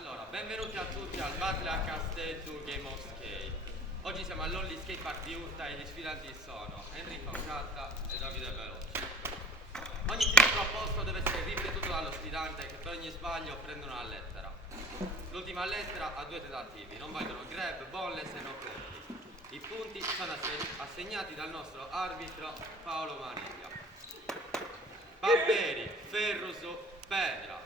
Allora, benvenuti a tutti al Battle a Castel Tour Game of Skate. Oggi siamo all'Only Skate Park di Urta e gli sfidanti sono Enrico Catta e Davide Veloci. Ogni trick proposto deve essere ripetuto dallo sfidante che per ogni sbaglio prende una lettera. L'ultima lettera ha 2 tentativi, non valgono grab, boneless e no punti. I punti sono assegnati dal nostro arbitro Paolo Maniglia. Paperi, Ferrusu, Pedra.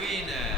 winner.